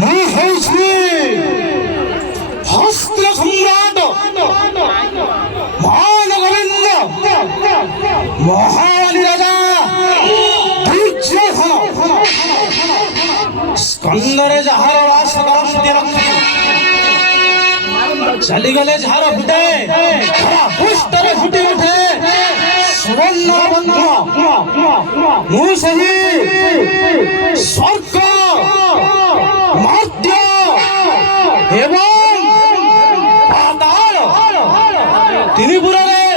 ମୁଁ ହେଉଛି ହସ୍ତ ସମ୍ରାଟ ମାନଗୋବିନ୍ଦ ମହାବଳୀ ରାଜା ଦୁର୍ଯ୍ୟୋଧନ ସ୍କନ୍ଦରେ ଯାହାର ରାସ କରନ୍ତି ରଖି ଚାଲିଗଲେ ଯାହାର ଫୁଟେ ପୃଷ୍ଠରେ ଫୁଟି ଉଠେ ସୁବର୍ଣ୍ଣ ବନ୍ଧ ମୁଁ ସେହି ସ୍ୱର୍ଗ ମର୍ତ୍ତ୍ୟ ଏବଂ ପାତାଳ ତ୍ରିପୁରାରେ